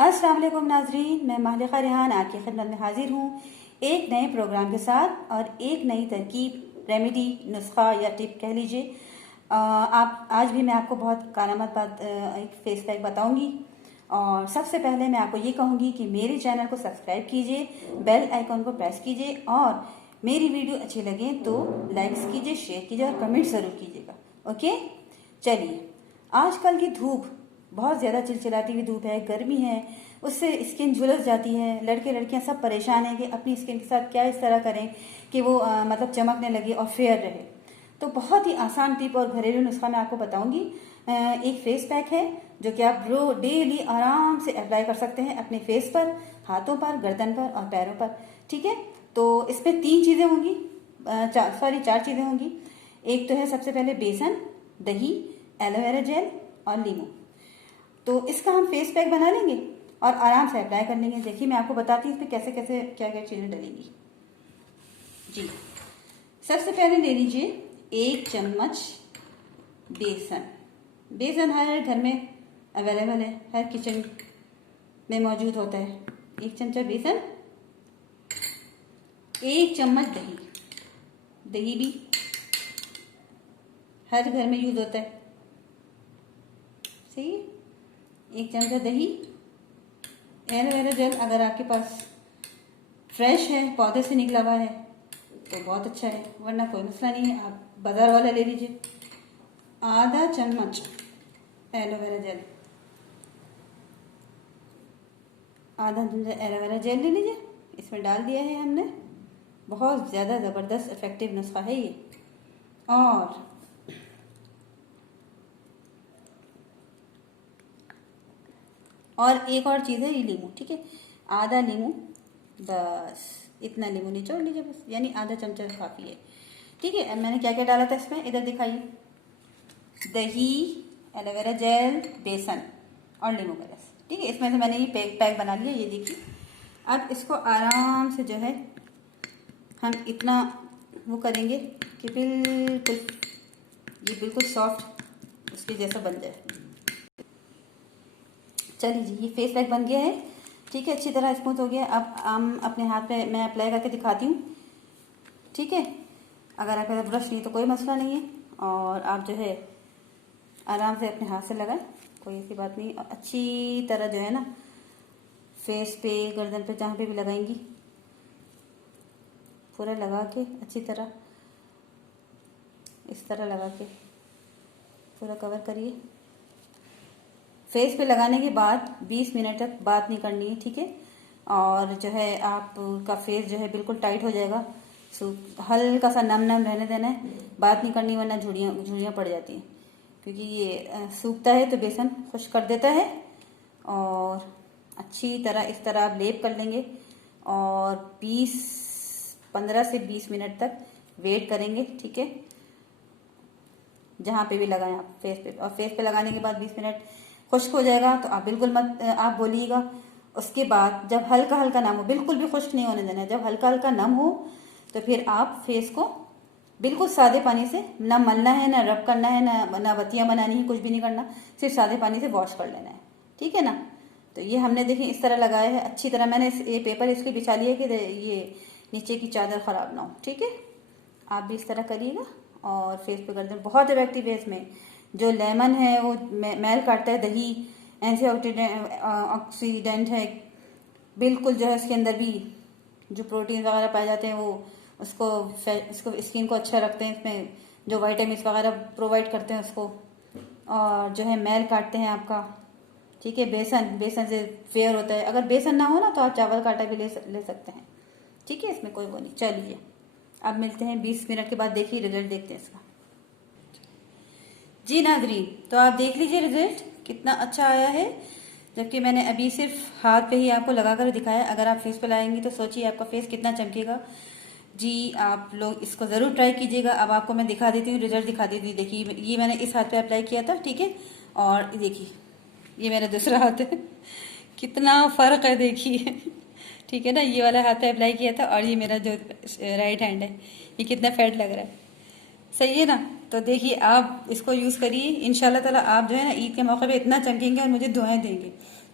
अस्सलाम वालेकुम नाजरीन, मैं मालिका रेहान आपकी खिदमत में हाजिर हूँ एक नए प्रोग्राम के साथ और एक नई तरकीब, रेमेडी, नुस्खा या टिप कह लीजिए। आप आज भी मैं आपको बहुत कारआमद बात एक फेस पैक बताऊंगी। और सबसे पहले मैं आपको ये कहूँगी कि मेरे चैनल को सब्सक्राइब कीजिए, बेल आइकॉन को प्रेस कीजिए और मेरी वीडियो अच्छी लगे तो लाइक्स कीजिए, शेयर कीजिए और कमेंट ज़रूर कीजिएगा। ओके, चलिए। आजकल की धूप बहुत ज़्यादा चिलचिलाती हुई धूप है, गर्मी है, उससे स्किन झुलस जाती है। लड़के लड़कियां सब परेशान हैं कि अपनी स्किन के साथ क्या इस तरह करें कि वो मतलब चमकने लगे और फेयर रहे। तो बहुत ही आसान टिप और घरेलू नुस्खा मैं आपको बताऊंगी। एक फेस पैक है जो कि आप डेली आराम से अप्लाई कर सकते हैं अपने फेस पर, हाथों पर, गर्दन पर और पैरों पर। ठीक है, तो इसमें तीन चीज़ें होंगी, चार चीज़ें होंगी। एक तो है सबसे पहले बेसन, दही, एलोवेरा जेल और नींबू। तो इसका हम फेस पैक बना लेंगे और आराम से अप्लाई कर लेंगे। देखिए मैं आपको बताती हूँ इसमें कैसे कैसे क्या क्या चीज़ें डलेंगी। जी, सबसे पहले ले लीजिए 1 चम्मच बेसन। बेसन हर घर में अवेलेबल है, हर किचन में मौजूद होता है। 1 चमचा बेसन, 1 चम्मच दही। दही भी हर घर में यूज होता है, सही है। 1 चमचा दही। एलोवेरा जेल अगर आपके पास फ्रेश है, पौधे से निकला हुआ है तो बहुत अच्छा है, वरना कोई मसला नहीं है, आप बाजार वाला ले लीजिए। आधा चम्मच एलोवेरा जेल, आधा चम्मच एलोवेरा जेल ले लीजिए, इसमें डाल दिया है हमने। बहुत ज़्यादा ज़बरदस्त इफेक्टिव नुस्खा है ये। और एक और चीज़ है, ये नींबू। ठीक है, आधा नींबू, बस इतना नींबू निचोड़ लीजिए, बस यानी आधा चमचा काफ़ी है। ठीक है, अब मैंने क्या क्या डाला था इसमें, इधर दिखाइए। दही, एलोवेरा जेल, बेसन और नींबू का रस। ठीक है, इसमें से मैंने ये पैक बना लिया, ये देखिए। अब इसको आराम से जो है हम इतना वो करेंगे कि बिल्कुल सॉफ्ट उसके जैसा बन जाए। चलिए जी, ये फेस पैक बन गया है। ठीक है, अच्छी तरह स्मूथ हो गया। अब हम अपने हाथ पे मैं अप्लाई करके दिखाती हूँ। ठीक है, अगर आपके पास ब्रश नहीं तो कोई मसला नहीं है, और आप जो है आराम से अपने हाथ से लगाएं, कोई ऐसी बात नहीं। और अच्छी तरह जो है ना फेस पे, गर्दन पे, जहाँ पे भी लगाएंगी पूरा लगा के अच्छी तरह, इस तरह लगा के पूरा कवर करिए। फेस पे लगाने के बाद 20 मिनट तक बात नहीं करनी है। ठीक है, और जो है आपका फेस जो है बिल्कुल टाइट हो जाएगा। हल्का सा नम नम रहने देना है, बात नहीं करनी, वरना झुर्रियाँ पड़ जाती हैं, क्योंकि ये सूखता है तो बेसन खुश्क कर देता है। और अच्छी तरह इस तरह आप लेप कर लेंगे और 15 से 20 मिनट तक वेट करेंगे। ठीक है, जहाँ पे भी लगाएं आप फेस पे, और फेस पे लगाने के बाद 20 मिनट खुश्क हो जाएगा तो आप बिल्कुल मत आप बोलिएगा। उसके बाद जब हल्का हल्का नम हो, बिल्कुल भी खुश्क नहीं होने देना है, जब हल्का हल्का नम हो तो फिर आप फेस को बिल्कुल सादे पानी से, ना मलना है, ना रब करना है, ना बत्तियाँ बनानी है, कुछ भी नहीं करना, सिर्फ सादे पानी से वॉश कर लेना है। ठीक है ना। तो ये हमने देखिए इस तरह लगाया है अच्छी तरह। मैंने ये पेपर इसलिए बिछा लिया कि ये नीचे की चादर ख़राब ना हो। ठीक है, आप भी इस तरह करिएगा और फेस पे कर दें। बहुत इफेक्टिव है। इसमें जो लेमन है वो मैल काटता है, दही एंटीऑक्सीडेंट है, बिल्कुल जो है इसके अंदर भी जो प्रोटीन वगैरह पाए जाते हैं वो उसको स्किन को अच्छा रखते हैं। इसमें जो विटामिन वगैरह प्रोवाइड करते हैं उसको, और जो है मैल काटते हैं आपका। ठीक है, बेसन से फेयर होता है। अगर बेसन ना हो ना तो आप चावल का आटा भी ले सकते हैं। ठीक है, इसमें कोई वो नहीं। चलिए अब मिलते हैं 20 मिनट के बाद, देखिए रिजल्ट देखते हैं इसका। जी नाज़रीन, तो आप देख लीजिए रिजल्ट कितना अच्छा आया है, जबकि मैंने अभी सिर्फ हाथ पे ही आपको लगा कर दिखाया। अगर आप फेस पे लगाएंगी तो सोचिए आपका फेस कितना चमकेगा। जी, आप लोग इसको ज़रूर ट्राई कीजिएगा। अब आपको मैं दिखा देती हूँ, रिजल्ट दिखा देती हूँ। देखिए ये मैंने इस हाथ पे अप्लाई किया था। ठीक है, और देखिए ये मेरा दूसरा हाथ है, कितना फ़र्क है देखिए। ठीक है ना, ये वाला हाथ पे अप्लाई किया था और ये मेरा जो राइट हैंड है, ये कितना फेट लग रहा है। सही है ना। तो देखिए आप इसको यूज़ करिए, इंशाल्लाह ताला आप जो है ना ईद के मौके पे इतना चमकेंगे और मुझे दुआएं देंगे।